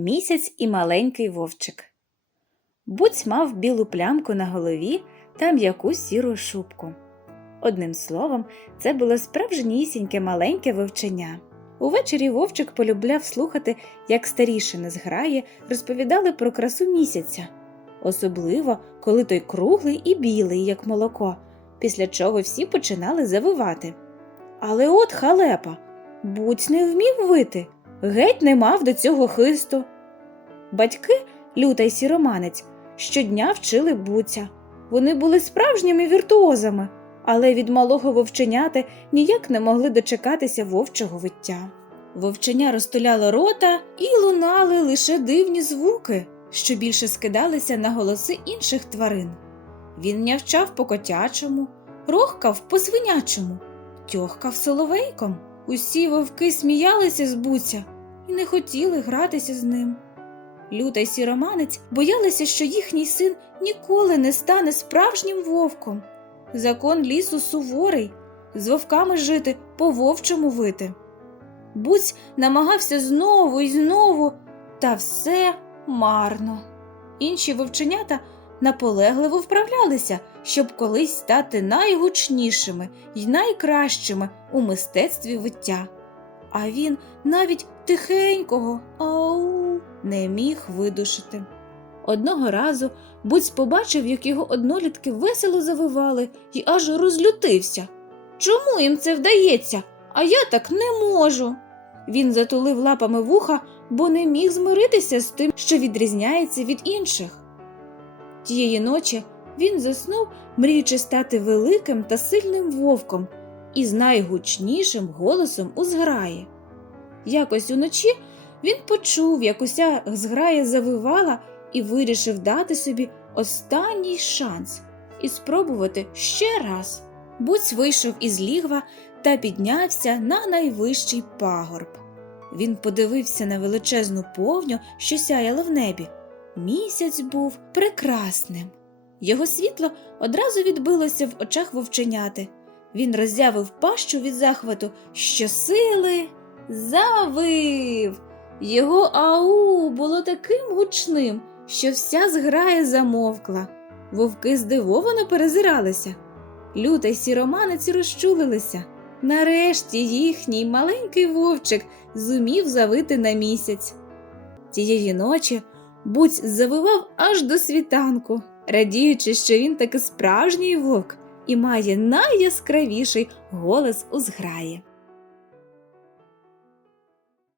Місяць і маленький вовчик. Буць мав білу плямку на голові та м'яку сіру шубку. Одним словом, це було справжнісіньке маленьке вовченя. Увечері вовчик полюбляв слухати, як старішини з граї розповідали про красу місяця, особливо коли той круглий і білий, як молоко, після чого всі починали завивати. Але от халепа, Буць не вмів вити, геть не мав до цього хисту. Батьки, люта й сіроманець, щодня вчили буця. Вони були справжніми віртуозами, але від малого вовченяти ніяк не могли дочекатися вовчого виття. Вовченя розтуляло рота і лунали лише дивні звуки, що більше скидалися на голоси інших тварин. Він нявчав по котячому, рохкав по свинячому, тьохкав соловейком. Усі вовки сміялися з буця і не хотіли гратися з ним. Люта й сіроманець боялися, що їхній син ніколи не стане справжнім вовком. Закон лісу суворий, з вовками жити по вовчому вити. Буць намагався знову і знову, та все марно. Інші вовченята наполегливо вправлялися, щоб колись стати найгучнішими й найкращими у мистецтві виття. А він навіть тихенького ау не міг видушити. Одного разу Буць побачив, як його однолітки весело завивали і аж розлютився. Чому їм це вдається, а я так не можу. Він затулив лапами вуха, бо не міг змиритися з тим, що відрізняється від інших. Тієї ночі він заснув, мріючи стати великим та сильним вовком із найгучнішим голосом у зграї. Якось уночі він почув, як уся зграя завивала і вирішив дати собі останній шанс і спробувати ще раз. Буць вийшов із лігва та піднявся на найвищий пагорб. Він подивився на величезну повню, що сяяла в небі. Місяць був прекрасним. Його світло одразу відбилося в очах вовченяти. Він роззявив пащу від захвату, щосили завив. Його ау було таким гучним, що вся зграя замовкла. Вовки здивовано перезиралися. Люта й сіроманець розчулилися. Нарешті їхній маленький вовчик зумів завити на місяць. Тієї ночі Буць завивав аж до світанку, радіючи, що він таки справжній вовк і має найяскравіший голос у зграї.